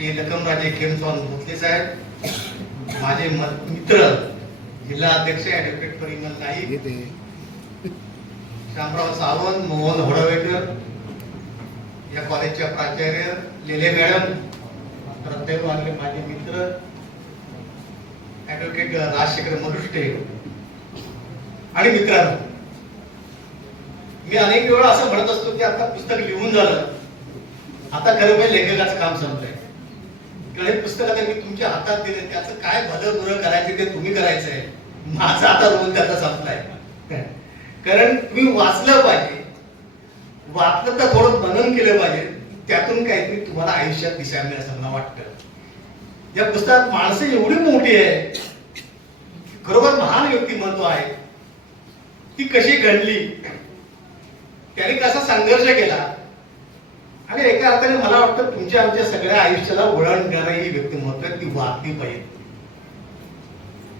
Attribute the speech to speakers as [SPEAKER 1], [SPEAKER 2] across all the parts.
[SPEAKER 1] श्री लखमराजे खेमस्वामी भोसले साहेब माझे मित्र जिल्हा अध्यक्ष ऍडव्होकेट परिमल नाईक शामराव सावंत मोहन होडवेकर या कॉलेजच्या प्राचार्य लेले मॅडम प्रत्येक वागले माझे मित्र ऍडव्होकेट राजशेखर मरुष्टे आणि मित्रांनो मी अनेक वेळा असं म्हणत असतो की आता पुस्तक लिहून झालं. आता खरं म्हणजे लेखकाचं काम संपलंय. काही पुस्तकं त्यांनी मी तुमच्या हातात दिले त्याचं काय भलं बुरं करायचं ते तुम्ही करायचंय? माझा आता रोल त्याचा संपलाय. कारण तुम्ही वाचलं पाहिजे. वाचलं तर थोडं मनन केलं पाहिजे. त्यातून काहीतरी तुम्हाला आयुष्यात दिशा मिळेल असं मला वाटतं. या पुस्तकात माणसं एवढी मोठी आहे. खरोखर महान व्यक्तिमत्व आहे. ती कशी घडली? त्याने कसा संघर्ष केला? आणि एका अर्थाने मला वाटतं तुमच्या आमच्या सगळ्या आयुष्याला वळण देणारी ही व्यक्तिमत्व ती वाचली पाहिजे.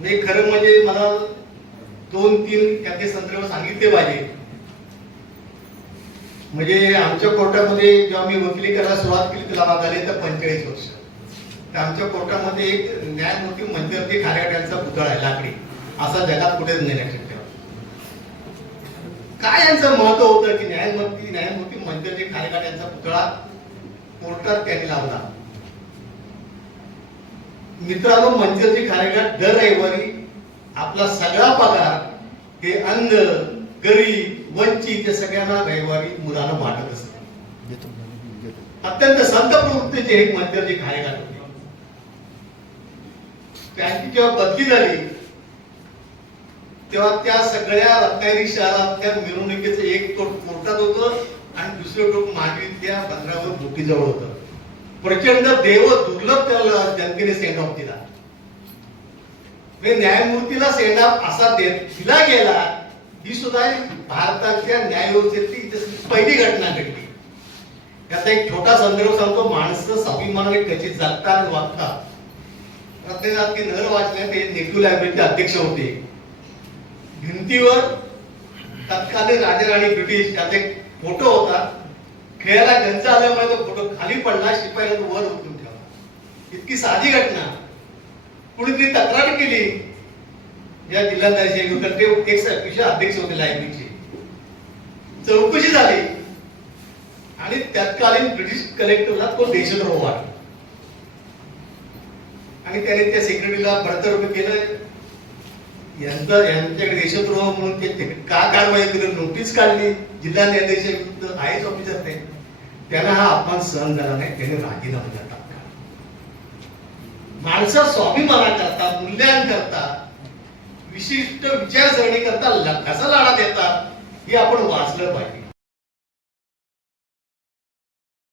[SPEAKER 1] नाही खरं म्हणजे मला दोन तीन त्याचे संदर्भ सांगितले पाहिजे. म्हणजे आमच्या कोर्टामध्ये जेव्हा मी वकिली करायला सुरुवात केली त्याला झाले तर पंचेचाळीस वर्ष. तर आमच्या कोर्टामध्ये एक न्यायमूर्ती मंदिरजी खारेट यांचा पुतळा आहे लाकडी असा जगात कुठेच नाही लक्षात. काय यांचं महत्त्व होतं की न्यायमूर्ती न्यायमूर्ती मंदिरजी खारेकर यांचा पुतळा कोर्टात त्यांनी लावला? मित्रांनो मंदिरजी खारेकर दर रविवारी आपला सगळा पगार हे अंध गरीब वंचित या सगळ्यांना रविवारी मुलांना वाटत असते. अत्यंत संत प्रवृत्तीचे एक मंदिरजी खारेकर होते. त्यांची जेव्हा बदली झाली तेव्हा त्या सगळ्या रत्नागिरी शहरातल्या मिरवणुकीचं एक तोट कोर्टात होतं आणि दुसरं टोक मांडवीतल्या बंदरावर बोटीजवळ होतं. प्रचंड देव दुर्लभ त्याला जनतेने सेंड ऑफ दिला. म्हणजे न्यायमूर्तीला सेंड ऑफ असा देत दिला गेला ही सुद्धा भारताच्या न्यायव्यवस्थेतली पहिली घटना घडली. त्याचा एक छोटा संदर्भ सांगतो माणसं स्वाभिमानाने कशी जगतात वागतात. रत्नागिरीत नगर नर वाचल्या ते नेहरू लायब्ररीचे अध्यक्ष होते. भिंतीवर तत्कालीन राजाराणी ब्रिटिश त्याचे फोटो होता. खेळायला गंज आल्यामुळे तो फोटो खाली पडला शिपायाला तो वर उचलून ठेवला. इतकी साधी घटना. कुणीतरी तक्रार केली. या जिल्हाधिकारी होतं ते एक विशेष अध्यक्ष होते लायब्ररीचे चौकशी झाली. आणि तत्कालीन ब्रिटिश कलेक्टरला तो देशद्रोह वाटला आणि त्याने त्या सेक्रेटरीला बडतर्फ केलं. यांचा यांच्याकडे देशद्रोह म्हणून ते का कारवाई केली? नोटीस काढली. जिल्हा न्यायाधीशाविरुद्ध आहेच ऑफिसर नाही त्यांना हा अपमान सहन झाला नाही. त्याने राजीनामा दिला टाकला माणसं स्वाभिमाना करता मूल्यांकन करता विशिष्ट विचारसरणी करता कसा लढा देतात? हे आपण वाचलं पाहिजे.